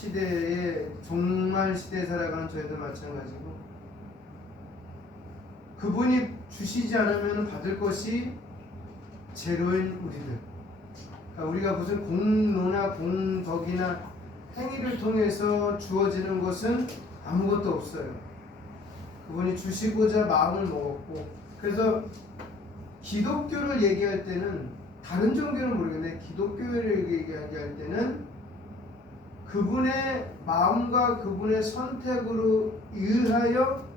시대에 종말 시대에 살아가는 저희도 마찬가지고 그분이 주시지 않으면 받을 것이 제로인 우리들. 그러니까 우리가 무슨 공로나 공덕이나 행위를 통해서 주어지는 것은 아무것도 없어요. 그분이 주시고자 마음을 먹었고, 그래서 기독교를 얘기할 때는 다른 종교는 모르겠는데 기독교를 얘기할 때는 그분의 마음과 그분의 선택으로 의하여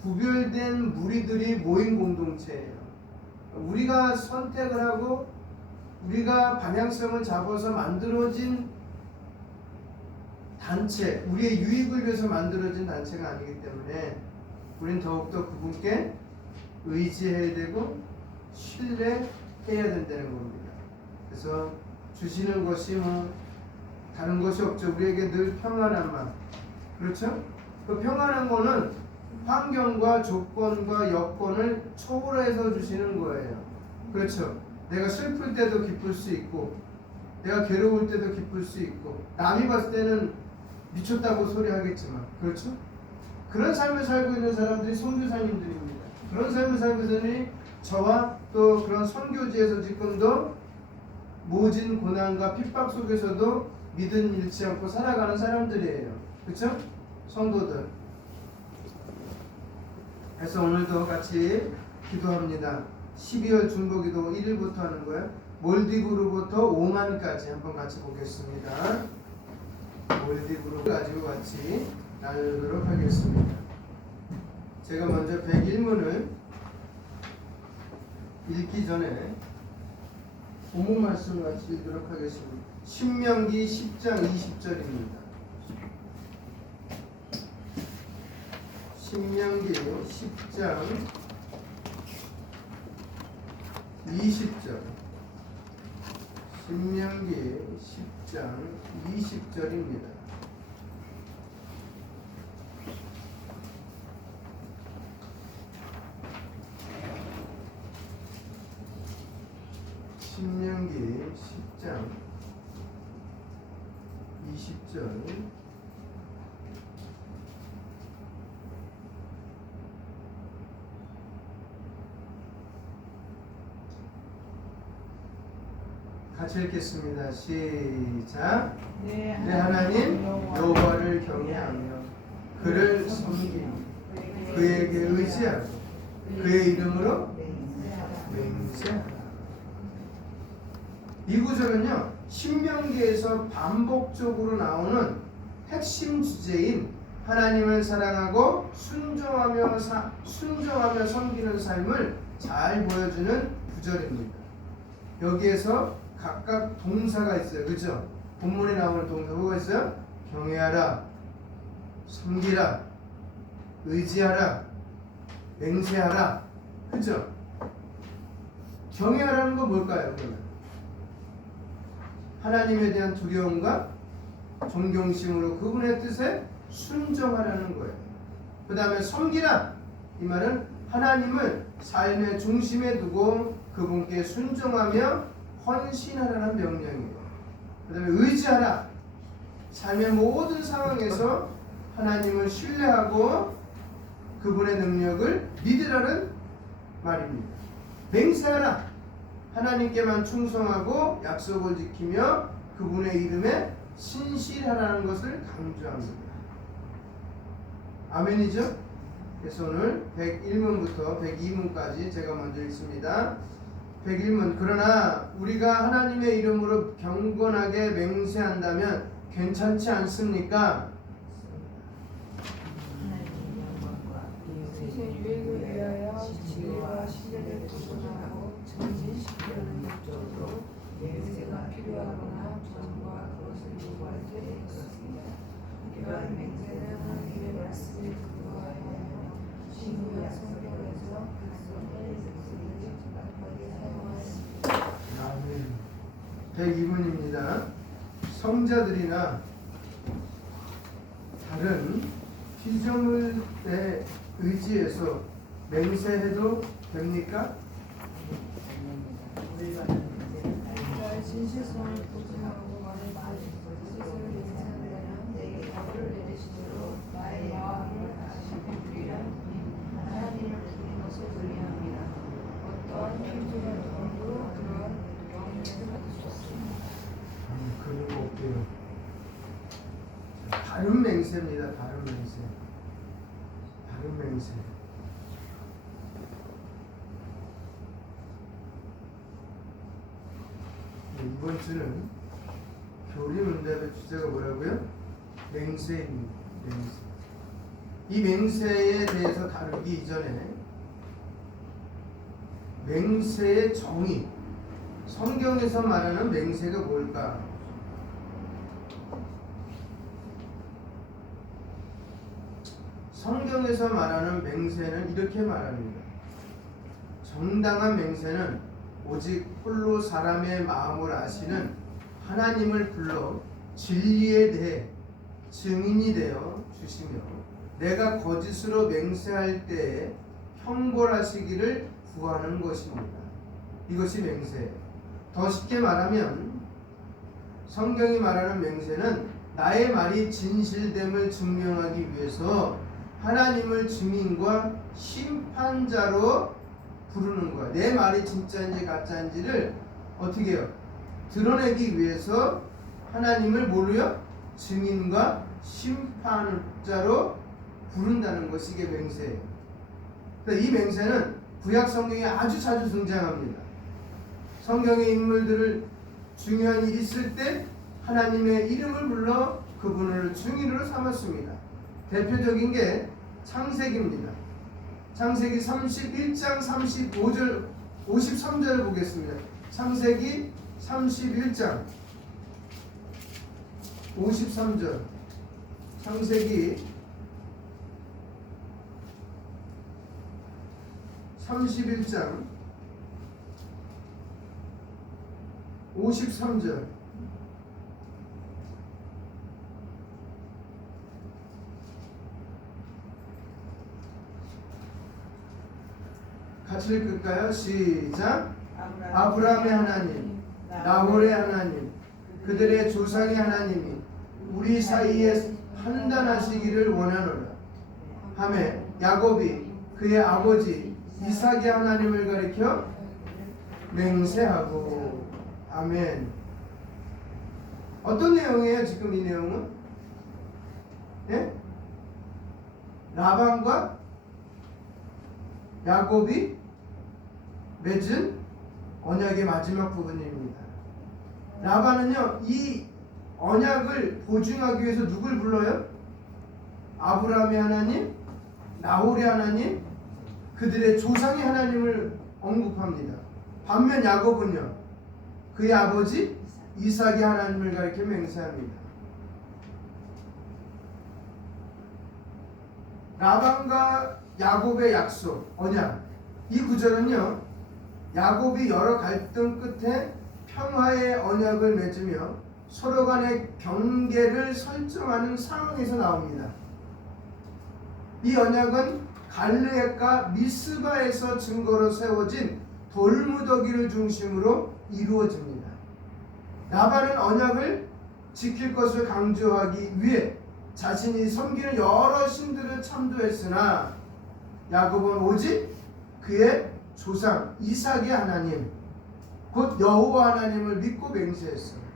구별된 무리들이 모인 공동체예요. 우리가 선택을 하고 우리가 방향성을 잡아서 만들어진 단체, 우리의 유익을 위해서 만들어진 단체가 아니기 때문에 우리는 더욱더 그분께 의지해야 되고 신뢰해야 된다는 겁니다. 그래서 주시는 것이 뭐 다른 것이 없죠. 우리에게 늘 평안한 마음. 그렇죠? 그 평안한 거는 환경과 조건과 여건을 초월해서 주시는 거예요. 그렇죠? 내가 슬플 때도 기쁠 수 있고 내가 괴로울 때도 기쁠 수 있고 남이 봤을 때는 미쳤다고 소리하겠지만 그렇죠? 그런 삶을 살고 있는 사람들이 선교사님들입니다. 그런 삶을 살고 있는 저와 또 그런 선교지에서 지금도 모진 고난과 핍박 속에서도 믿음 잃지 않고 살아가는 사람들이에요. 그렇죠? 성도들. 그래서 오늘도 같이 기도합니다. 12월 중보기도 1일부터 하는 거예요. 몰디브로부터 오만까지 한번 같이 보겠습니다. 몰디브로 가지고 같이 나누도록 하겠습니다. 제가 먼저 101문을 읽기 전에 본문 말씀을 같이 읽도록 하겠습니다. 신명기 10장 20절입니다. 신명기 10장 20절. 신명기 10장 20절입니다. 신명기 10장 20절. 같이 읽겠습니다. 시작. 내 하나님 여호와를 경외하며 그를 섬기며 그에게 의지하고 그의 이름으로 맹세하라. 이 구절은요, 신명기에서 반복적으로 나오는 핵심 주제인 하나님을 사랑하고 순종하며 섬기는 삶을 잘 보여주는 구절입니다. 여기에서 각각 동사가 있어요. 그죠? 본문에 나오는 동사 뭐가 있어요? 경외하라, 섬기라, 의지하라, 맹세하라. 그죠? 경외하라는 건 뭘까요? 그러면 하나님에 대한 두려움과 존경심으로 그분의 뜻에 순종하라는 거예요. 그 다음에 섬기라, 이 말은 하나님을 삶의 중심에 두고 그분께 순종하며 헌신하라는 명령이에요. 그 다음에 의지하라, 삶의 모든 상황에서 하나님을 신뢰하고 그분의 능력을 믿으라는 말입니다. 맹세하라, 하나님께만 충성하고 약속을 지키며 그분의 이름에 신실하라는 것을 강조합니다. 아멘이죠? 그래서 오늘 101문부터 102문까지 제가 먼저 읽습니다. 101문. 그러나 우리가 하나님의 이름으로 경건하게 맹세한다면 괜찮지 않습니까? 세상 유익을 위하여 지혜와 신뢰를 보존하고 정진시키려는 목적으로 맹세가 필요하거나 전과 그것을 요구할 때 있었습니다. 이러한 맹세는 하나님의 말씀에 근거하여 신구약 성경에서 백성의 맹세를 정확하게 사용하였습니다. 102문입니다. 성자들이나 다른 피조물에 의지해서 맹세해도 됩니까? 나의 진실성을 보증하고 말을 스스로 맹세한다면 다른 맹세입니다. 다른 맹세. 다른 맹세. 이번 주는 교리 문답의 주제가 뭐라고요? 맹세입니다. 맹세. 이 맹세에 대해서 다루기 이전에 맹세의 정의, 성경에서 말하는 맹세가 뭘까? 성경에서 말하는 맹세는 이렇게 말합니다. 정당한 맹세는 오직 홀로 사람의 마음을 아시는 하나님을 불러 진리에 대해 증인이 되어 주시며 내가 거짓으로 맹세할 때에 형벌하시기를 구하는 것입니다. 이것이 맹세예요. 더 쉽게 말하면 성경이 말하는 맹세는 나의 말이 진실됨을 증명하기 위해서 하나님을 증인과 심판자로 부르는 거야. 내 말이 진짜인지 가짜인지를 어떻게 해요? 드러내기 위해서 하나님을 뭐로요? 증인과 심판자로 부른다는 것이 이게 맹세예요. 이 맹세는 구약 성경에 아주 자주 등장합니다. 성경의 인물들을 중요한 일이 있을 때 하나님의 이름을 불러 그분을 증인으로 삼았습니다. 대표적인 게 창세기입니다. 창세기 31장 35절 53절을 보겠습니다. 창세기 31장 53절. 창세기 31장 53절. 같이 읽을까요? 시작. 아브라함의 하나님, 나홀의 하나님, 그들의 조상의 하나님이 우리 사이에 판단하시기를 원하노라 하매 야곱이 그의 아버지 이삭의 하나님을 가리켜 맹세하고. 아멘. 어떤 내용이에요? 지금 이 내용은? 예? 라반과 야곱이 맺은 언약의 마지막 부분입니다. 라반은요, 이 언약을 보증하기 위해서 누굴 불러요? 아브라함의 하나님, 나홀의 하나님, 그들의 조상의 하나님을 언급합니다. 반면 야곱은요, 그의 아버지 이삭의 하나님을 가리켜 맹세합니다. 라반과 야곱의 약속, 언약. 이 구절은요, 야곱이 여러 갈등 끝에 평화의 언약을 맺으며 서로 간의 경계를 설정하는 상황에서 나옵니다. 이 언약은 갈르앗과 미스바에서 증거로 세워진 돌무더기를 중심으로 이루어집니다. 라반은 언약을 지킬 것을 강조하기 위해 자신이 섬기는 여러 신들을 참조했으나 야곱은 오직 그의 조상 이삭의 하나님 곧 여호와 하나님을 믿고 맹세했습니다.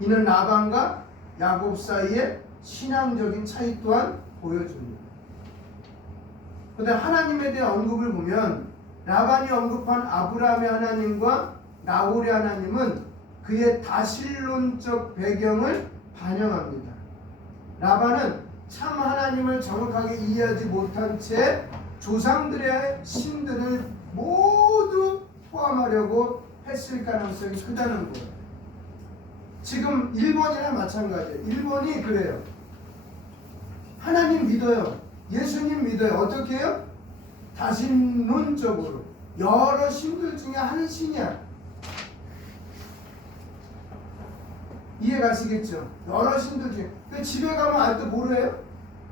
이는 라반과 야곱 사이의 신앙적인 차이 또한 보여줍니다. 그런데 하나님에 대한 언급을 보면 라반이 언급한 아브라함의 하나님과 나홀의 하나님은 그의 다신론적 배경을 반영합니다. 라반은 참 하나님을 정확하게 이해하지 못한 채 조상들의 신들을 모두 포함하려고 했을 가능성이 크다는 거예요. 지금 일본이랑 마찬가지예요. 일본이 그래요. 하나님 믿어요. 예수님 믿어요. 어떻게 해요? 다신론적으로 여러 신들 중에 한 신이야. 이해가시겠죠? 여러 신들 중에. 근데 집에 가면 아직도 뭐래요?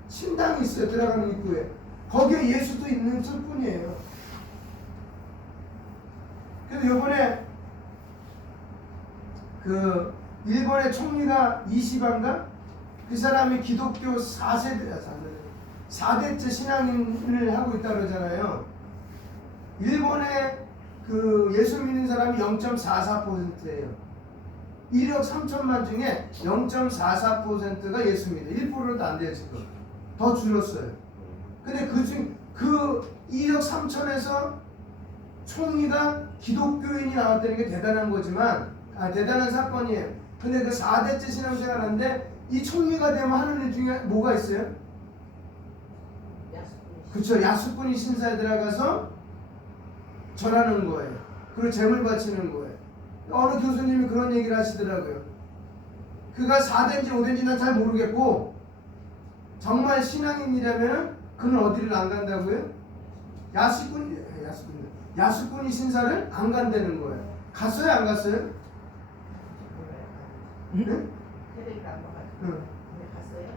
신당이 있어요. 들어가는 입구에. 거기에 예수도 있는 뿐이에요. 그래서 이번에 그 일본의 총리가 이시반가 그 사람이 기독교 4대째 신앙인을 하고 있다 그러잖아요. 일본의 그 예수 믿는 사람이 0.44%예요. 1억 3천만 중에 0.44%가 예수입니다. 1%도 안 돼요 지금. 더 줄었어요. 근데 그 1억 3천에서 총리가 기독교인이 나왔다는 게 대단한 거지만 대단한 사건이에요. 근데 그 4대째 신앙생활 하는데 이 총리가 되면 하는 일 중에 뭐가 있어요? 그쵸, 야수꾼이 신사에 들어가서 절하는 거예요. 그리고 제물 바치는 거예요. 어느 교수님이 그런 얘기를 하시더라고요. 그가 4대인지 5대인지 난 잘 모르겠고 정말 신앙인이라면 그는 어디를 안 간다고요? 야수꾼이 신사를 안 간다는 거예요. 갔어요, 안 갔어요? 응? 테레비가 안 봐가지고. 응. 갔어요?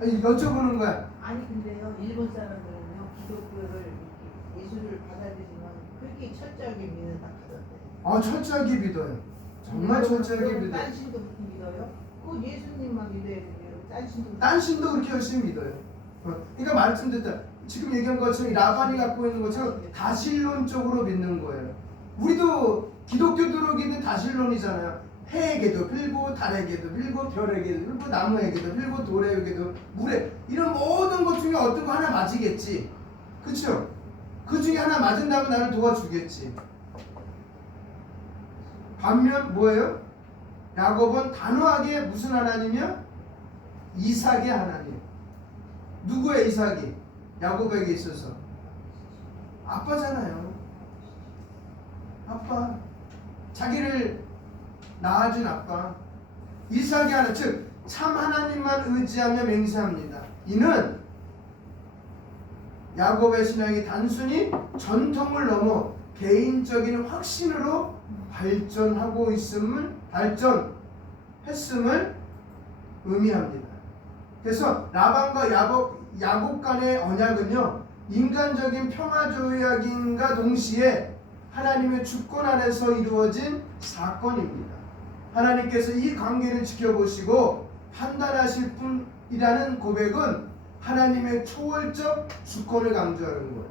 아니, 여쭤보는 거야. 아니 근데요 일본 사람들은요 기독교를 이렇게 예수를 받아들이면 그렇게 철저하게 믿는다 하던데. 철저하게 믿어요. 정말 철저하게 믿어요. 딴 신도 믿어요? 그 예수님만 믿어야 돼요. 딴 신도 그렇게 열심히 믿어요. 그러니까 말씀드렸다. 지금 얘기한 것처럼 이 라반이 갖고 있는 것처럼 다신론적으로 믿는 거예요. 우리도 기독교 들어오기는 다신론이잖아요. 해에게도 빌고 달에게도 빌고 별에게도 빌고 나무에게도 빌고 돌에게도 물에 이런 모든 것 중에 어떤 거 하나 맞이겠지. 그렇죠? 그 중에 하나 맞은다면 나를 도와주겠지. 반면 뭐예요? 야곱은 단호하게 무슨 하나님이요? 이삭의 하나님. 누구의 이삭이? 야곱에게 있어서 아빠잖아요. 아빠. 자기를 낳아준 아빠. 이삭의 하나님, 즉 참 하나님만 의지하며 맹세합니다. 이는 야곱의 신앙이 단순히 전통을 넘어 개인적인 확신으로 발전했음을 의미합니다. 그래서 라반과 야곱 간의 언약은요, 인간적인 평화 조약인과 동시에 하나님의 주권 아래서 이루어진 사건입니다. 하나님께서 이 관계를 지켜보시고 판단하실 분이라는 고백은 하나님의 초월적 주권을 강조하는 거예요.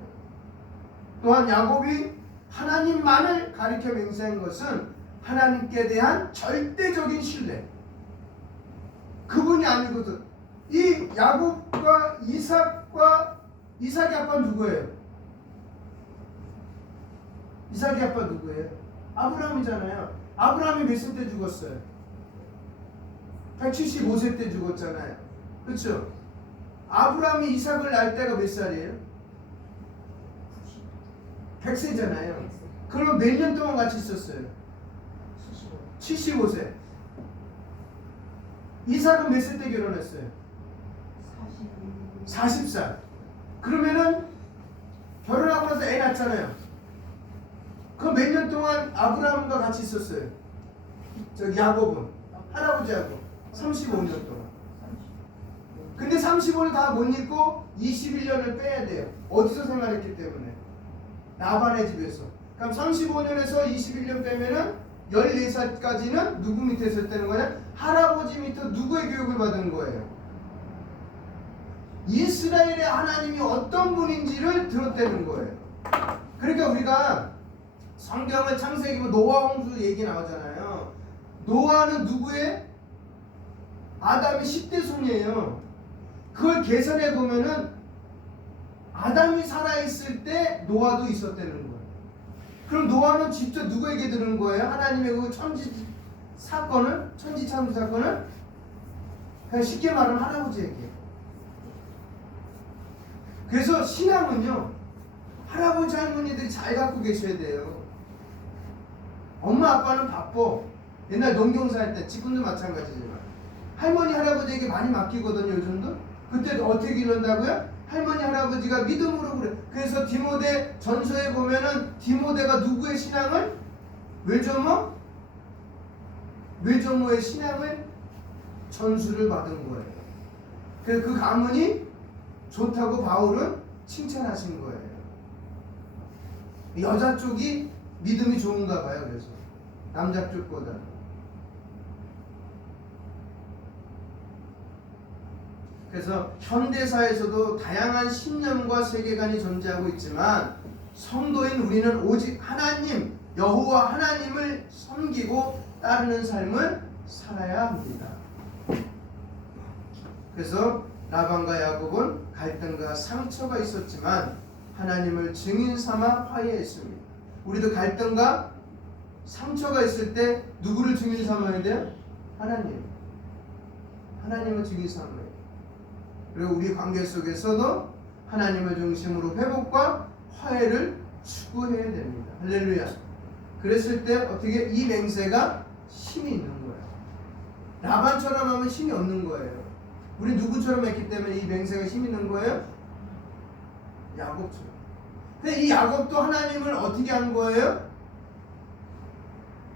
또한 야곱이 하나님만을 가리켜 맹세한 것은 하나님께 대한 절대적인 신뢰. 그분이 아니거든. 이 야곱과 이삭의 아빠 누구예요? 이삭의 아빠 누구예요? 아브라함이잖아요. 아브라함이 몇 세 때 죽었어요? 175세 때 죽었잖아요. 그렇죠? 아브라함이 이삭을 낳을 때가 몇 살이에요? 100세잖아요. 그럼 몇 년 동안 같이 있었어요? 75세. 이삭은 몇 세 때 결혼했어요? 40살. 그러면은 결혼하고 나서 애 낳잖아요. 그럼 몇 년 동안 아브라함과 같이 있었어요? 야곱은 할아버지하고 35년 동안. 근데 35년 다 못 잊고 21년을 빼야 돼요. 어디서 생활했기 때문에? 라반의 집에서. 그럼 35년에서 21년 빼면은 14살까지는 누구 밑에 있었다는 거냐? 할아버지 밑에 누구의 교육을 받은 거예요? 이스라엘의 하나님이 어떤 분인지를 들었다는 거예요. 그러니까 우리가 성경을 창세기 노아 홍수 얘기 나오잖아요. 노아는 누구의? 아담의 10대 손이에요. 그걸 계산해 보면은 아담이 살아있을 때 노아도 있었다는 거예요. 그럼 노아는 직접 누구에게 들은 거예요? 하나님의 그 천지 참수 사건을 그냥 쉽게 말하면 할아버지에게. 그래서 신앙은요, 할아버지 할머니들이 잘 갖고 계셔야 돼요. 엄마 아빠는 바빠. 옛날 농경사 할 때 지금도 마찬가지지만 할머니 할아버지에게 많이 맡기거든요. 요즘도. 그때 어떻게 기른다고요? 할머니 할아버지가 믿음으로 그래. 그래서 디모데 전서에 보면은 디모데가 누구의 신앙을? 외조모의 신앙을 전수를 받은 거예요. 그래서 그 가문이 좋다고 바울은 칭찬하신 거예요. 여자 쪽이 믿음이 좋은가 봐요. 그래서 남자 쪽보다. 그래서 현대사에서도 다양한 신념과 세계관이 존재하고 있지만 성도인 우리는 오직 하나님, 여호와 하나님을 섬기고 따르는 삶을 살아야 합니다. 그래서 라반과 야곱은 갈등과 상처가 있었지만 하나님을 증인 삼아 화해했습니다. 우리도 갈등과 상처가 있을 때 누구를 증인 삼아야 돼요? 하나님. 하나님을 증인 삼아야 돼요. 그리고 우리 관계 속에서도 하나님을 중심으로 회복과 화해를 추구해야 됩니다. 할렐루야. 그랬을 때 어떻게 이 맹세가 힘이 있는 거예요. 라반처럼 하면 힘이 없는 거예요. 우리 누구처럼 했기 때문에 이 맹세가 힘이 있는 거예요? 야곱처럼. 근데 이 야곱도 하나님을 어떻게 한 거예요?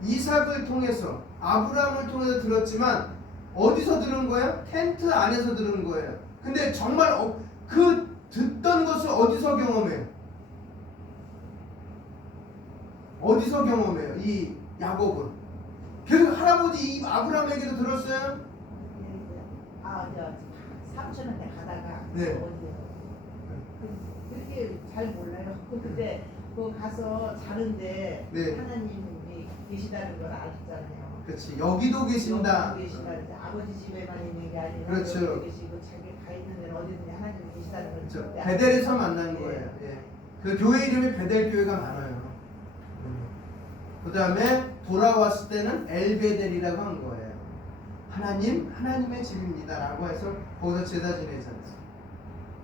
이삭을 통해서, 아브라함을 통해서 들었지만 어디서 들은 거예요? 텐트 안에서 들은 거예요. 근데 정말 그 듣던 것을 어디서 경험해요? 어디서 경험해요? 이 야곱은 계속 할아버지 이 아브라함에게도 들었어요? 저 삼촌한테 가다가 네. 그렇게 잘 몰라요. 근데 그 가서 자는데 네. 하나님이 계시다는 걸 알았잖아요. 그렇지. 여기도 계신다. 여기 계시다는데 아버지 집에만 있는 게 아니라 그렇죠. 여기 계시고 자기 가 있는 데는 어디든지 하나님이 계시다는 걸 그렇죠. 그때 베델에서 알았어요. 만난 네. 거예요. 예. 그 교회 이름이 베델 교회가 많아요. 그 다음에 돌아왔을 때는 엘베델이라고 한 거예요. 하나님, 하나님의 집입니다라고 해서 거기서 제사 지내잖아요.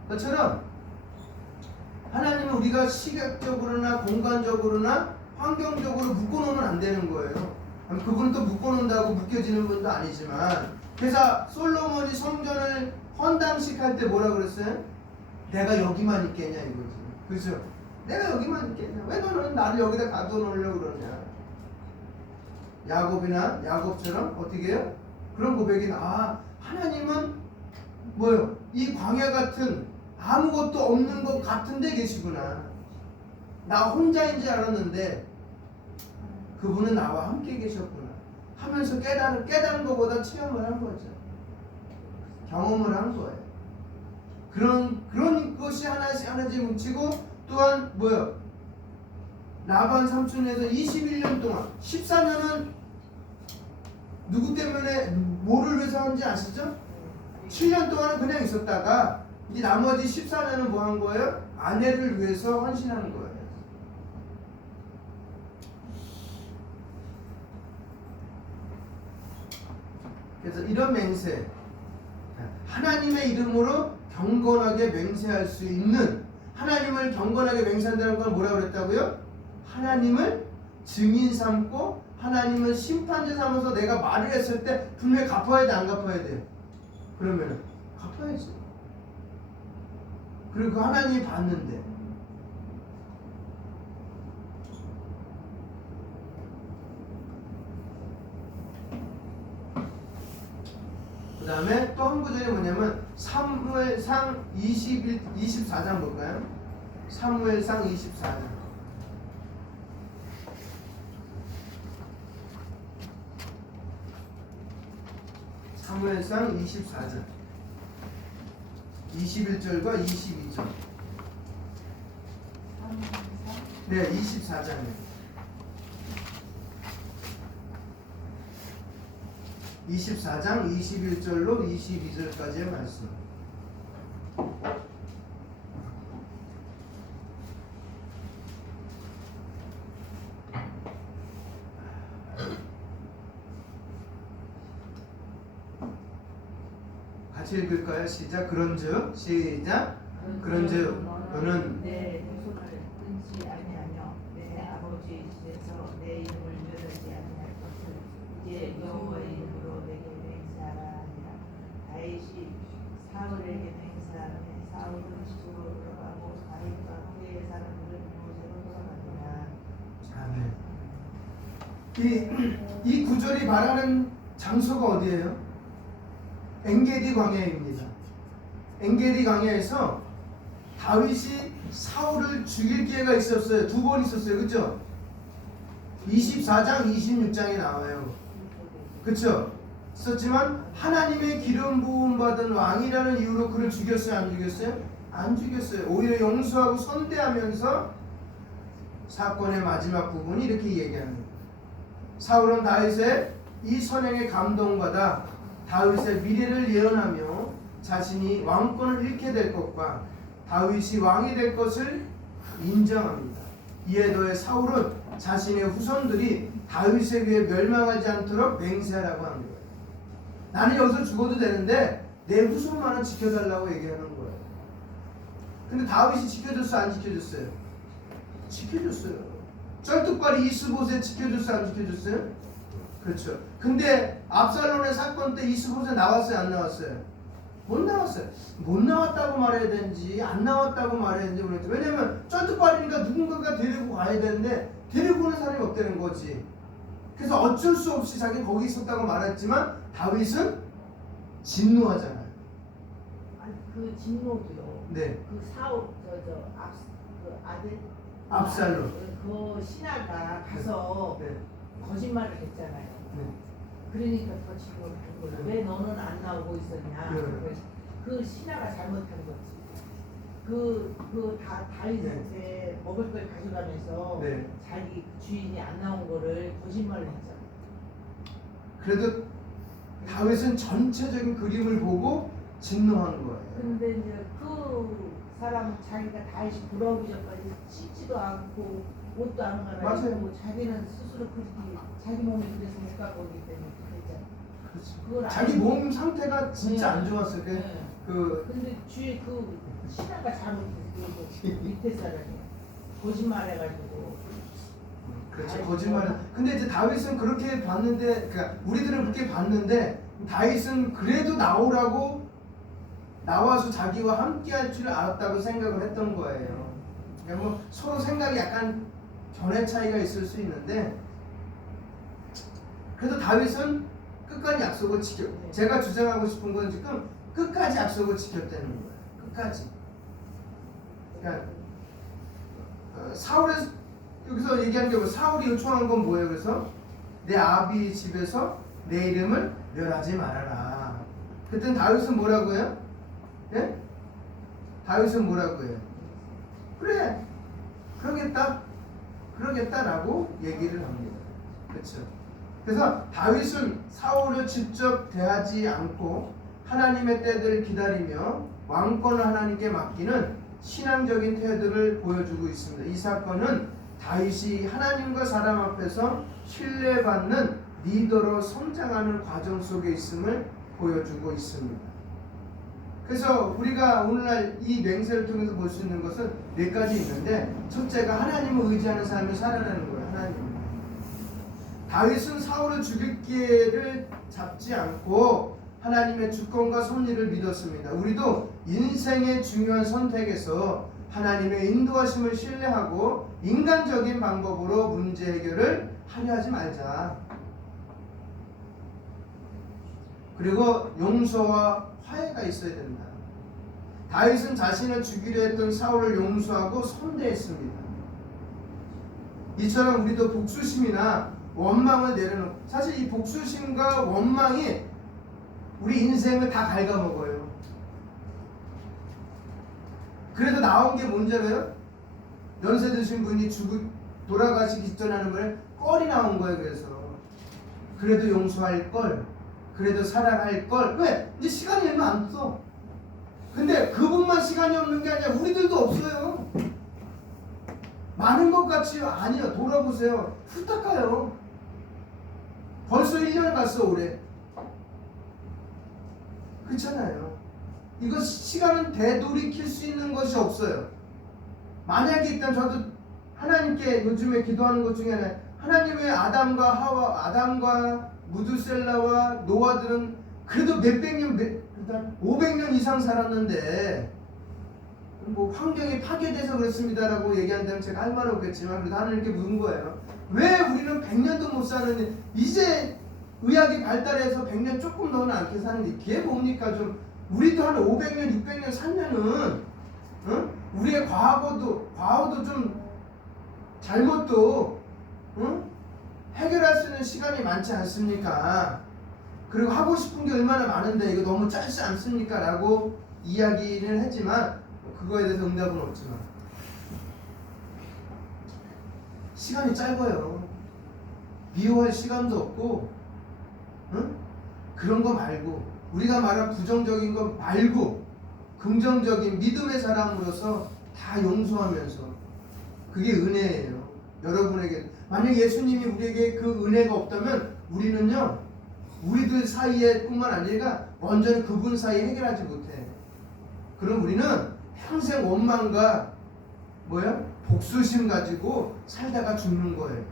그것처럼 하나님은 우리가 시각적으로나 공간적으로나 환경적으로 묶어놓으면 안 되는 거예요. 그분은 또 묶어놓는다고 묶여지는 분도 아니지만, 그래서 솔로몬이 성전을 헌당식 할 때 뭐라 그랬어요? 내가 여기만 있겠냐 이거지. 그렇죠? 내가 여기만 있겠냐? 왜 너는 나를 여기다 가둬놓으려고 그러냐? 야곱이나 야곱처럼 어떻게 해요? 그런 고백이 하나님은 뭐요? 이 광야 같은 아무것도 없는 것 같은데 계시구나. 나 혼자인 줄 알았는데 그분은 나와 함께 계셨구나 하면서 깨달은 것보다 체험을 한 거죠. 경험을 한 거예요. 그런 것이 하나씩 뭉치고, 또한 뭐요? 라반 삼촌에서 21년 동안 14년은 누구 때문에 뭐를 위해서 한지 아시죠? 7년 동안은 그냥 있었다가 이제 나머지 14년은 뭐 한 거예요? 아내를 위해서 헌신한 거예요. 그래서 이런 맹세, 하나님의 이름으로 경건하게 맹세할 수 있는, 하나님을 경건하게 맹세한다는 건 뭐라고 그랬다고요? 하나님을 증인 삼고 하나님을 심판자 삼아서 내가 말을 했을 때 분명히 갚아야 돼, 안 갚아야 돼요? 그러면 갚아야지. 그리고 그 하나님이 봤는데, 그 다음에 또 한 구절이 뭐냐면 사무엘상 24장 볼까요? 사무엘상 24장. 사무엘상 24장 21절과 22절. 네, 24장이에요. 24장 21절로 22절까지의 말씀. 같이 읽을까요? 시작. 그런즉 시작. 그런즉 너는 내 손을 끊지 아니하며 내 아버지 집에서 내 이름을 멸하지 아니할 것을 이제 여호와의 이름으로 내게 맹세하라 하니라. 다윗이 사울에게 맹세하며 사울은 집으로 돌아가고 다윗과 그의 사람들은 모세로 돌아가니라. 아멘. 이 구절이 말하는 장소가 어디예요? 엔게디 광야입니다. 엔게디 광야에서 다윗이 사울을 죽일 기회가 있었어요. 2번 있었어요. 그렇죠? 24장 26장에 나와요. 그렇죠? 있었지만 하나님의 기름 부음 받은 왕이라는 이유로 그를 죽였어요? 안 죽였어요? 안 죽였어요. 오히려 용서하고 선대하면서 사건의 마지막 부분이 이렇게 얘기합니다. 사울은 다윗의 이 선행에 감동받아 다윗의 미래를 예언하며 자신이 왕권을 잃게 될 것과 다윗이 왕이 될 것을 인정합니다. 이에 더해 사울은 자신의 후손들이 다윗에 의해 멸망하지 않도록 맹세하라고 합니다. 나는 여기서 죽어도 되는데 내 후손만은 지켜달라고 얘기하는 거예요. 근데 다윗이 지켜줬어 안 지켜줬어요? 지켜줬어요. 쩔뚝발이 이스보셋 지켜줬어 안 지켜줬어요? 그렇죠. 근데 압살롬의 사건 때 이스보셋 나왔어요 안 나왔어요? 못 나왔어요. 못 나왔다고 말해야 되는지 안 나왔다고 말해야 되는지 모르겠어요. 왜냐면 쩔뚝발이니까 누군가가 데리고 가야 되는데 데리고 오는 사람이 없다는 거지. 그래서 어쩔 수 없이 자기 거기 있었다고 말했지만 다윗은 진노하잖아요. 아니 그 진노도요. 네. 그 사울 그 아들 압살롬. 그 신하가 가서 네. 거짓말을 했잖아요. 네. 그러니까 더 진노를 한 거예요. 왜 너는 안 나오고 있었냐? 네. 그 신하가 잘못한 거지. 다윗한테 먹을 걸 가져가면서 네. 자기 주인이 안 나온 거를 거짓말을 했잖아. 그래도 다윗은 전체적인 그림을 보고 진노한 거예요. 근데 이제 그 사람은 자기가 다윗이 돌아오기 전까지 씻지도 않고 옷도 안 갈아입고 맞아요. 자기는 스스로 그렇게 자기 몸이 그래서 못 가고 오기 때문에 그랬잖아. 자기 몸 상태가 진짜 네. 안 좋았어요. 네. 근데 주위 그 신하가 잘못했어. 밑에 사람이 거짓말해가지고. 그렇죠. 거짓말은. 근데 이제 다윗은 그렇게 봤는데, 그러니까 우리들은 그렇게 봤는데 다윗은 그래도 나오라고 나와서 자기와 함께할 줄 알았다고 생각을 했던 거예요. 그러니까 뭐 서로 생각이 약간 견해 차이가 있을 수 있는데 그래도 다윗은 끝까지 약속을 지켜. 제가 주장하고 싶은 건 지금 끝까지 약속을 지켰다는 거예요. 끝까지. 그러니까 사울의 여기서 얘기하는 게 뭐 사울이 요청한 건 뭐예요? 그래서 내 아비 집에서 내 이름을 멸하지 말아라. 그땐 다윗은 뭐라고 해요? 예? 다윗은 뭐라고 해요? 그래, 그러겠다라고 얘기를 합니다. 그렇죠. 그래서 다윗은 사울을 직접 대하지 않고 하나님의 때를 기다리며 왕권을 하나님께 맡기는 신앙적인 태도를 보여주고 있습니다. 이 사건은 다윗이 하나님과 사람 앞에서 신뢰받는 리더로 성장하는 과정 속에 있음을 보여주고 있습니다. 그래서 우리가 오늘날 이 맹세를 통해서 볼 수 있는 것은 네 가지 있는데, 첫째가 하나님을 의지하는 삶을 살아내는 거예요. 하나님. 다윗은 사울을 죽일 기회를 잡지 않고 하나님의 주권과 섭리를 믿었습니다. 우리도 인생의 중요한 선택에서 하나님의 인도하심을 신뢰하고 인간적인 방법으로 문제 해결을 하려 하지 말자. 그리고 용서와 화해가 있어야 된다. 다윗은 자신을 죽이려 했던 사울을 용서하고 선대했습니다. 이처럼 우리도 복수심이나 원망을 내려놓고, 사실 이 복수심과 원망이 우리 인생을 다 갉아먹어요. 그래도 나온 게 뭔지 알아요? 연세 드신 분이 돌아가시기 직전에 하는 말에 껄이 나온 거예요. 그래도 용서할 걸, 그래도 사랑할 걸. 왜? 이제 시간이 얼마 안 써. 근데 그분만 시간이 없는 게 아니라 우리들도 없어요. 많은 것 같지요? 아니요. 돌아보세요. 후딱 가요. 벌써 1년 갔어 올해. 그렇잖아요. 이거 시간은 되돌이킬 수 있는 것이 없어요. 만약에 일단 저도 하나님께 요즘에 기도하는 것 중에 하나, 하나님의 아담과 무두셀라와 노아들은 그래도 몇백 년, 일단 500년 이상 살았는데 뭐 환경이 파괴돼서 그렇습니다라고 얘기한다면 제가 할 말은 없겠지만 그래도 하나님께 묻는 거예요. 왜 우리는 100년도 못 사느니, 이제 의학이 발달해서 100년 조금 넘는 않게 사는데 그게 뭡니까? 좀 우리도 한 500년, 600년 살면은 우리의 과거도 좀 잘못도 해결할 수 있는 시간이 많지 않습니까? 그리고 하고 싶은 게 얼마나 많은데 이거 너무 짧지 않습니까? 라고 이야기를 했지만 그거에 대해서 응답은 없지만 시간이 짧아요. 미워할 시간도 없고, 응? 그런 거 말고, 우리가 말한 부정적인 거 말고 긍정적인 믿음의 사람으로서 다 용서하면서, 그게 은혜예요. 여러분에게 만약 예수님이 우리에게 그 은혜가 없다면 우리는요, 우리들 사이에 뿐만 아니라 완전히 그분 사이에 해결하지 못해. 그럼 우리는 평생 원망과 복수심 가지고 살다가 죽는 거예요.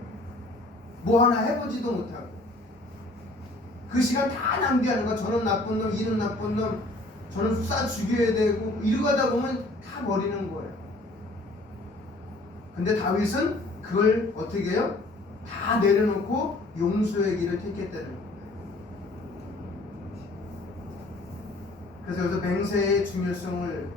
뭐 하나 해보지도 못하고 그 시간 다 낭비하는 거야. 저는 나쁜 놈, 이는 나쁜 놈, 저는 쏴 죽여야 되고, 이러고 가다 보면 다 버리는 거예요. 근데 다윗은 그걸 어떻게 해요? 다 내려놓고 용서의 길을 택했다는 거예요. 그래서 여기서 맹세의 중요성을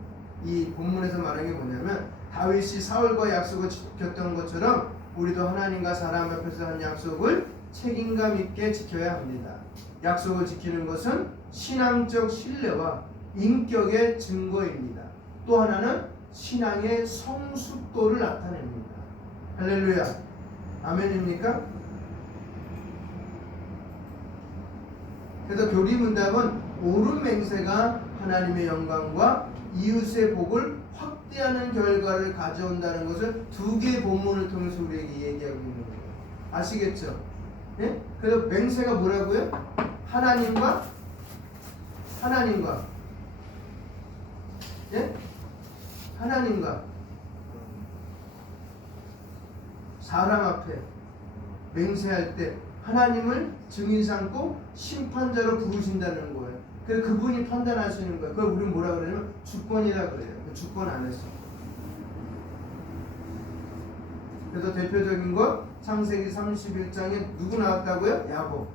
이 본문에서 말하는 게 뭐냐면, 다윗이 사울과 약속을 지켰던 것처럼 우리도 하나님과 사람 앞에서 한 약속을 책임감 있게 지켜야 합니다. 약속을 지키는 것은 신앙적 신뢰와 인격의 증거입니다. 또 하나는 신앙의 성숙도를 나타냅니다. 할렐루야. 아멘입니까? 그래서 교리 문답은 옳은 맹세가 하나님의 영광과 이웃의 복을 확대하는 결과를 가져온다는 것을 두 개의 본문을 통해서 우리에게 얘기하고 있는 거예요. 아시겠죠? 예? 그래서 맹세가 뭐라고요? 하나님과 예? 하나님과 사람 앞에 맹세할 때 하나님을 증인 삼고 심판자로 부르신다는 거예요. 그래서 그분이 판단하시는 거예요. 그걸 우리는 뭐라 그러냐면 주권이라 그래요. 그 주권 안에서. 그래서 대표적인 거 창세기 31장에 누구 나왔다고요? 야곱.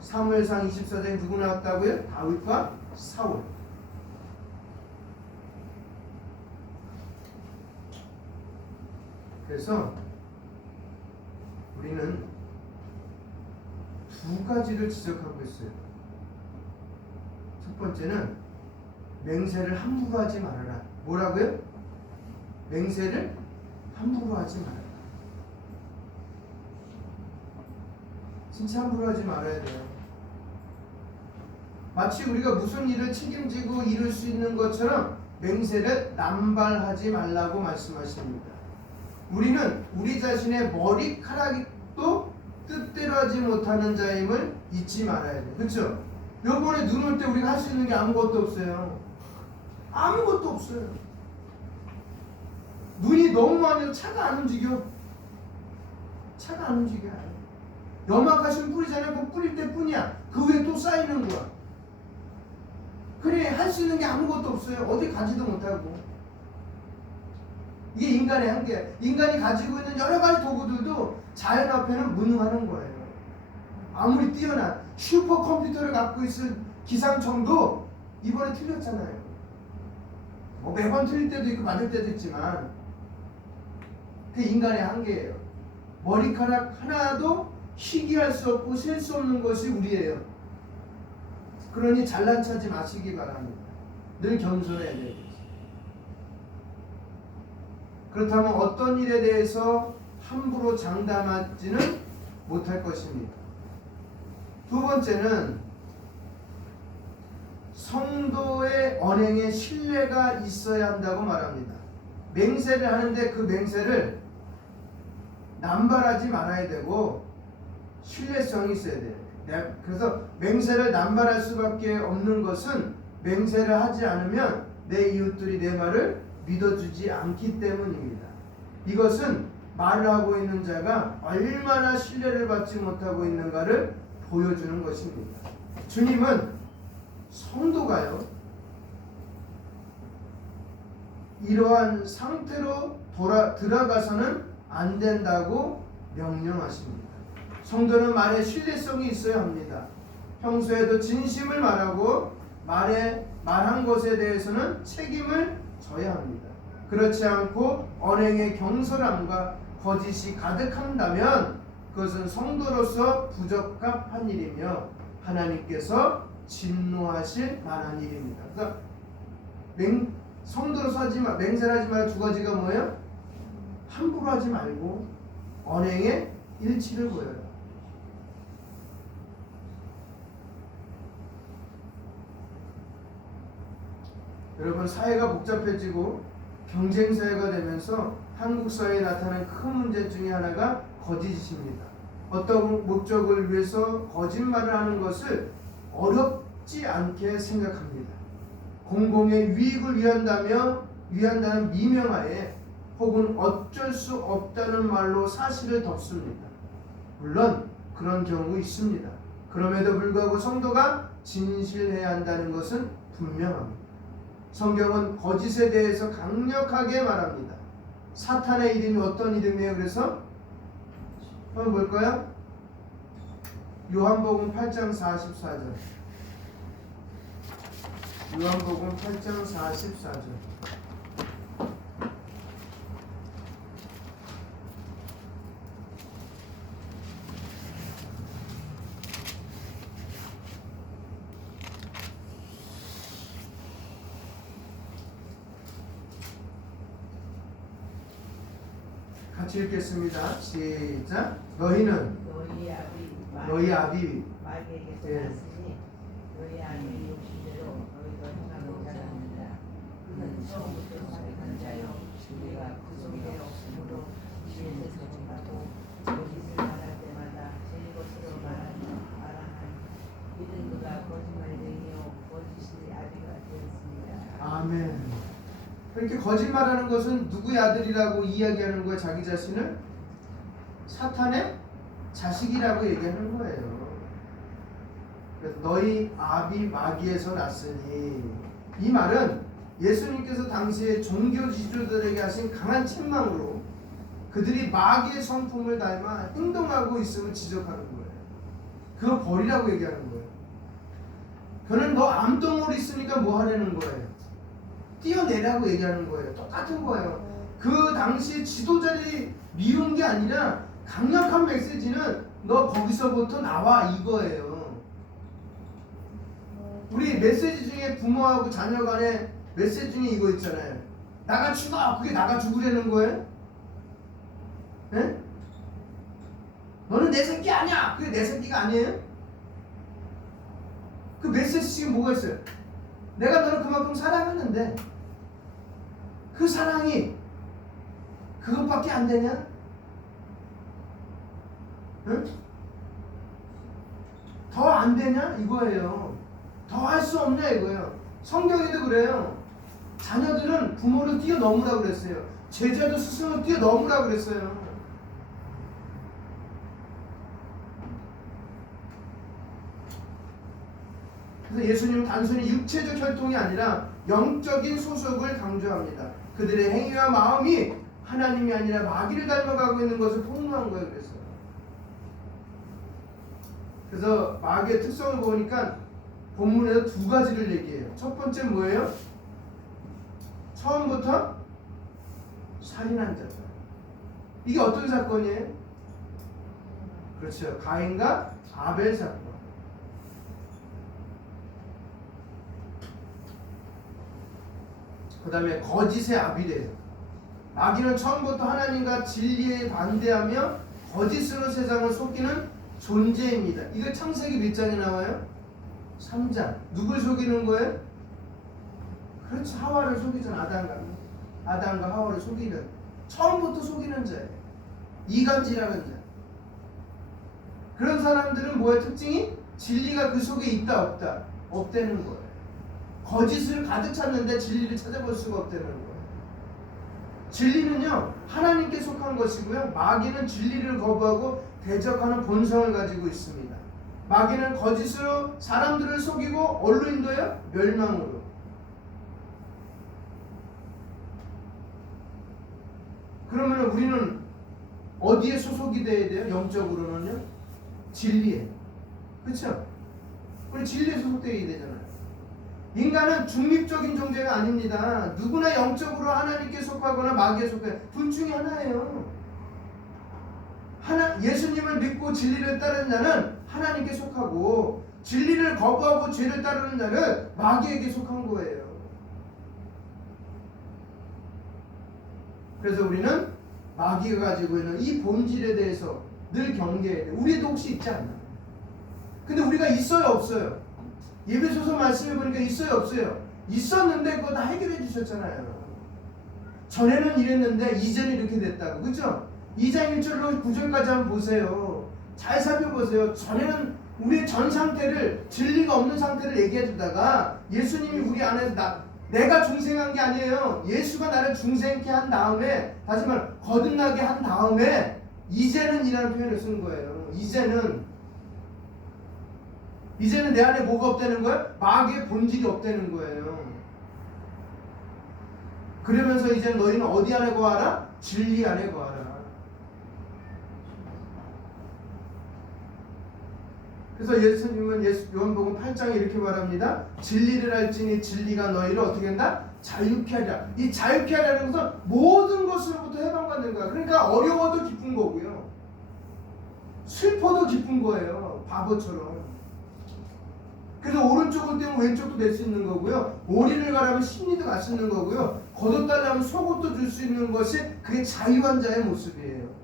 사무엘상 24장에 누구 나왔다고요? 다윗과 사울. 그래서 우리는 두 가지를 지적하고 있어요. 첫 번째는 맹세를 함부로 하지 말아라. 뭐라고요? 맹세를 함부로 하지 말아라. 진짜 함부로 하지 말아야 돼요. 마치 우리가 무슨 일을 책임지고 이룰 수 있는 것처럼 맹세를 남발하지 말라고 말씀하십니다. 우리는 우리 자신의 머리카락도 뜻대로 하지 못하는 자임을 잊지 말아야 돼요. 그렇죠? 요번에 눈 올 때 우리가 할 수 있는 게 아무것도 없어요. 아무것도 없어요. 눈이 너무 많이 와서 차가 안 움직여. 차가 안 움직여. 염화가시면 뿌리잖아요. 그 뿌릴 때 뿐이야. 그 위에 또 쌓이는 거야. 그래, 할 수 있는 게 아무것도 없어요. 어디 가지도 못하고. 이게 인간의 한계야. 인간이 가지고 있는 여러 가지 도구들도 자연 앞에는 무능하는 거예요. 아무리 뛰어난 슈퍼컴퓨터를 갖고 있을 기상청도 이번에 틀렸잖아요. 뭐 매번 틀릴 때도 있고 맞을 때도 있지만 그게 인간의 한계예요. 머리카락 하나도 희귀할 수 없고 셀 수 없는 것이 우리예요. 그러니 잘난 체하지 마시기 바랍니다. 늘 겸손해야 돼요. 그렇다면 어떤 일에 대해서 함부로 장담하지는 못할 것입니다. 두 번째는 성도의 언행에 신뢰가 있어야 한다고 말합니다. 맹세를 하는데 그 맹세를 남발하지 말아야 되고 신뢰성이 있어야 돼요. 그래서 맹세를 남발할 수밖에 없는 것은 맹세를 하지 않으면 내 이웃들이 내 말을 믿어주지 않기 때문입니다. 이것은 말을 하고 있는 자가 얼마나 신뢰를 받지 못하고 있는가를 보여주는 것입니다. 주님은 성도가요, 이러한 상태로 들어가서는 안 된다고 명령하십니다. 성도는 말에 신뢰성이 있어야 합니다. 평소에도 진심을 말하고 말한 것에 대해서는 책임을 져야 합니다. 그렇지 않고 언행의 경솔함과 거짓이 가득한다면 그것은 성도로서 부적합한 일이며 하나님께서 진노하실 만한 일입니다. 그러니까 성도로서 맹세를 하지 말고 두 가지가 뭐예요? 함부로 하지 말고 언행의 일치를 보여라. 여러분, 사회가 복잡해지고 경쟁 사회가 되면서 한국 사회에 나타난 큰 문제 중에 하나가 거짓입니다. 어떤 목적을 위해서 거짓말을 하는 것을 어렵지 않게 생각합니다. 공공의 유익을 위한다는 미명하에 혹은 어쩔 수 없다는 말로 사실을 덮습니다. 물론 그런 경우 있습니다. 그럼에도 불구하고 성도가 진실해야 한다는 것은 분명합니다. 성경은 거짓에 대해서 강력하게 말합니다. 사탄의 이름이 어떤 이름이에요? 그래서 한번 볼까요? 요한복음 8장 44절. 요한복음 8장 44절. 같이 읽겠습니다. 시작. 너희는 너희 아비 마귀에게서 예. 났으니 너희 아비 욕심대로 너희도 행하고 자랍니다. 그는 처음부터 사랑한 자요 우리가 그 속에 없으므로 지혜에서 정하고 거짓을 말할 때마다 제 것으로 말하는 이는 그가 거짓말쟁이요 거짓이 아비가 되었습니다. 아멘. 그렇게 거짓말하는 것은 누구의 아들이라고 이야기하는 거예요? 자기 자신을? 사탄의 자식이라고 얘기하는 거예요. 그래서 너희 아비 마귀에서 났으니, 이 말은 예수님께서 당시에 종교 지도자들에게 하신 강한 책망으로 그들이 마귀의 성품을 닮아 행동하고 있음을 지적하는 거예요. 그거 버리라고 얘기하는 거예요. 그는 너 암덩어리 있으니까 뭐 하려는 거예요? 뛰어내라고 얘기하는 거예요. 똑같은 거예요. 그 당시 지도자들이 미운 게 아니라 강력한 메시지는 너 거기서부터 나와 이거예요. 우리 메시지 중에 부모하고 자녀 간에 메시지 중에 이거 있잖아요. 나가 죽어. 그게 나가 죽으려는 거예요? 네? 너는 내 새끼 아니야. 그게 내 새끼가 아니에요? 그 메시지 지금 뭐가 있어요? 내가 너를 그만큼 사랑하는데 그 사랑이 그것밖에 안 되냐? 응? 더 안 되냐? 이거예요. 더 할 수 없냐? 이거예요. 성경에도 그래요. 자녀들은 부모를 뛰어넘으라고 그랬어요. 제자도 스승을 뛰어넘으라고 그랬어요. 그래서 예수님은 단순히 육체적 혈통이 아니라 영적인 소속을 강조합니다. 그들의 행위와 마음이 하나님이 아니라 마귀를 닮아가고 있는 것을 폭로한 거예요. 그래서 마귀의 특성을 보니까 본문에서 두 가지를 얘기해요. 첫 번째 뭐예요? 처음부터 살인한 자다. 이게 어떤 사건이에요? 그렇죠. 가인과 아벨 사건. 그 다음에 거짓의 아비래요. 마귀는 처음부터 하나님과 진리에 반대하며 거짓으로 세상을 속이는 존재입니다. 이거 창세기 몇 장에 나와요? 3장. 누굴 속이는 거예요? 그렇지, 하와를 속이잖아. 아담과 하와를 속이는, 처음부터 속이는 자예요. 이간질하는 자. 그런 사람들은 뭐의 특징이? 진리가 그 속에 있다 없다? 없다는 거예요. 거짓을 가득 찼는데 진리를 찾아볼 수가 없다는 거예요. 진리는요 하나님께 속한 것이고요, 마귀는 진리를 거부하고 대적하는 본성을 가지고 있습니다. 마귀는 거짓으로 사람들을 속이고 어디로 인도해요? 멸망으로. 그러면 우리는 어디에 소속이 돼야 돼요? 영적으로는요? 진리에. 그렇죠? 우리 진리에 소속되어야 되잖아요. 인간은 중립적인 존재가 아닙니다. 누구나 영적으로 하나님께 속하거나 마귀에 속해. 둘 중에 하나예요. 예수님을 믿고 진리를 따르는 자는 하나님께 속하고, 진리를 거부하고 죄를 따르는 자는 마귀에게 속한 거예요. 그래서 우리는 마귀가 가지고 있는 이 본질에 대해서 늘 경계해야 돼. 우리도 혹시 있지 않나? 근데 우리가 있어요, 없어요? 예배소서 말씀해 보니까 있어요, 없어요? 있었는데 그거 다 해결해 주셨잖아요. 전에는 이랬는데 이제는 이렇게 됐다고. 그죠? 2장 1절로 9절까지 한번 보세요. 잘 살펴보세요. 전에는 우리의 전 상태를, 진리가 없는 상태를 얘기해 주다가 예수님이 우리 안에서 내가 중생한 게 아니에요. 예수가 나를 중생케 한 다음에, 다시 말해 거듭나게 한 다음에 이제는 이라는 표현을 쓴 거예요. 이제는 내 안에 뭐가 없다는 거예요? 마귀의 본질이 없다는 거예요. 그러면서 이제 너희는 어디 안에 거하라? 진리 안에 거하라. 그래서 예수님은 요한복음 8장에 이렇게 말합니다. 진리를 알지니 진리가 너희를 어떻게 한다? 자유케 하리라. 이 자유케 하리라는 것은 모든 것으로부터 해방받는 거야. 그러니까 어려워도 기쁜 거고요. 슬퍼도 기쁜 거예요. 바보처럼. 그래서 오른쪽을 떼면 왼쪽도 낼 수 있는 거고요. 오리를 가라면 심리도 갈 수 있는 거고요. 걷어달라면 속옷도 줄 수 있는 것이 그게 자유한 자의 모습이에요.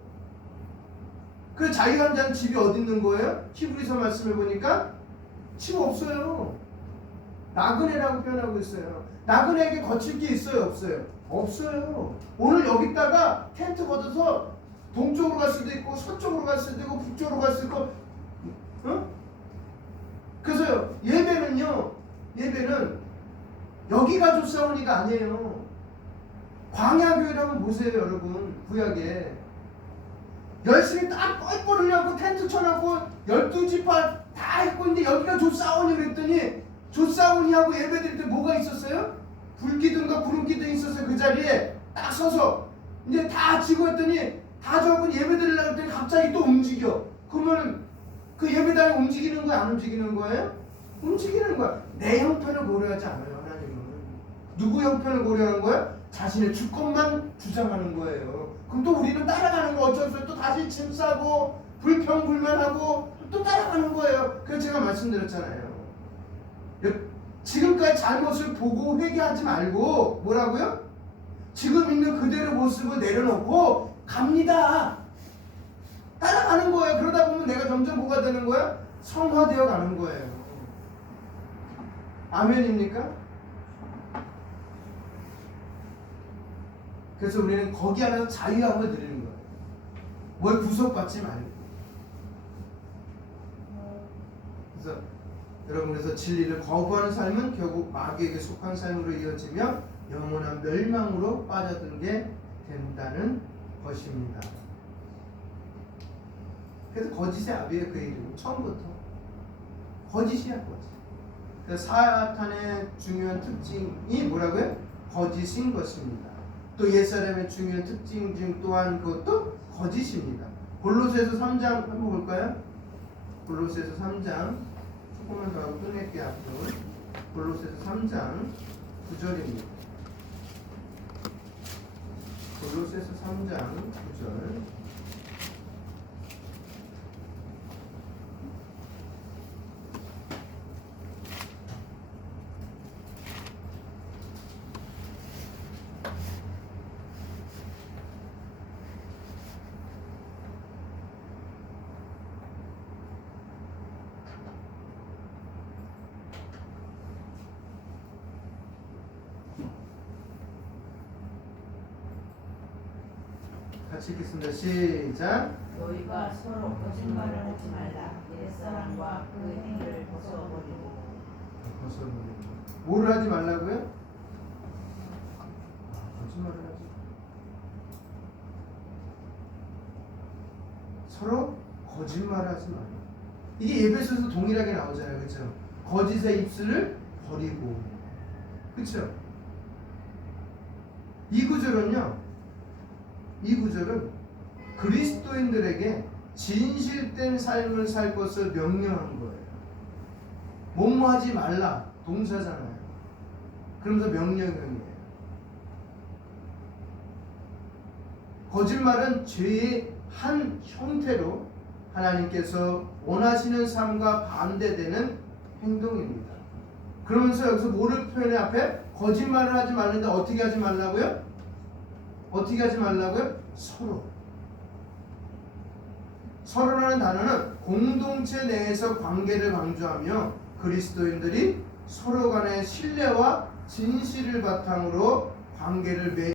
그 자유한 자는 집이 어디 있는 거예요? 히브리서 말씀해 보니까 집 없어요. 나그네라고 표현하고 있어요. 나그네에게 거칠 게 있어요, 없어요? 없어요. 오늘 여기다가 텐트 걷어서 동쪽으로 갈 수도 있고 서쪽으로 갈 수도 있고 북쪽으로 갈 수도 있고, 응? 그래서 예배는 여기가 좋사오니가 아니에요. 광야교회를 한번 보세요, 여러분. 구약에 열심히 딱 뻘뻘 흘려고 텐트 쳐놓고 12지파 다 했고, 근데 여기가 좋사오니 그랬더니 좋사오니 하고 예배 드릴 때 뭐가 있었어요? 불기둥과 구름기둥이 있었어요. 그 자리에 딱 서서 이제 다 지고 했더니 다 저하고 예배 드리려고 했더니 갑자기 또 움직여. 그러면 그 예배당이 움직이는 거야, 안 움직이는 거예요? 움직이는 거야. 내 형편을 고려하지 않아요, 하나님은. 누구 형편을 고려하는 거야? 자신의 주권만 주장하는 거예요. 그럼 또 우리는 따라가는 거 어쩔 수 없어. 또 다시 짐 싸고 불평불만하고 또 따라가는 거예요. 그래서 제가 말씀드렸잖아요. 지금까지 잘못을 보고 회개하지 말고 뭐라고요? 지금 있는 그대로 모습을 내려놓고 갑니다. 따라가는 거예요. 그러다 보면 내가 점점 뭐가 되는 거야? 성화되어 가는 거예요. 아멘입니까? 그래서 우리는 거기 안에서 자유함을 누리는 거예요. 뭘 구속받지 말고. 그래서 여러분, 그래서 진리를 거부하는 삶은 결국 마귀에게 속한 삶으로 이어지며 영원한 멸망으로 빠져들게 된다는 것입니다. 그래서 거짓의 아비의 그 이름, 처음부터 거짓이야, 거짓. 그래서 사탄의 중요한 특징이 뭐라고요? 거짓인 것입니다. 또 옛사람의 중요한 특징 중 또한 그것도 거짓입니다. 골로새서 3장 한번 볼까요? 골로새서 3장 조금만 더 하고 끝낼게요. 앞으로 골로새서 3장 9절입니다. 골로새서 3장 9절. 같이 읽겠습니다. 시작. 너희가 서로 거짓말을 하지 말라. 옛사람과 그 행위를 벗어버리고. 뭐를 하지 말라고요? 거짓말을 하지. 서로 거짓말을 하지 말라. 이게 예배소에서 동일하게 나오잖아요, 그렇죠? 거짓의 입술을 버리고, 그렇죠? 이 구절은 그리스도인들에게 진실된 삶을 살 것을 명령한 거예요. 뭐뭐 하지 말라, 동사잖아요. 그러면서 명령형이에요. 거짓말은 죄의 한 형태로 하나님께서 원하시는 삶과 반대되는 행동입니다. 그러면서 여기서 뭐를 표현해? 앞에 거짓말을 하지 말는데 어떻게 하지 말라고요? 어떻게 하지 말라고요? 서로. 서로라는 단어는 공동체 내에서 관계를 강조하며 그리스도인들이 서로 간의 신뢰와 진실을 바탕으로 관계를 맺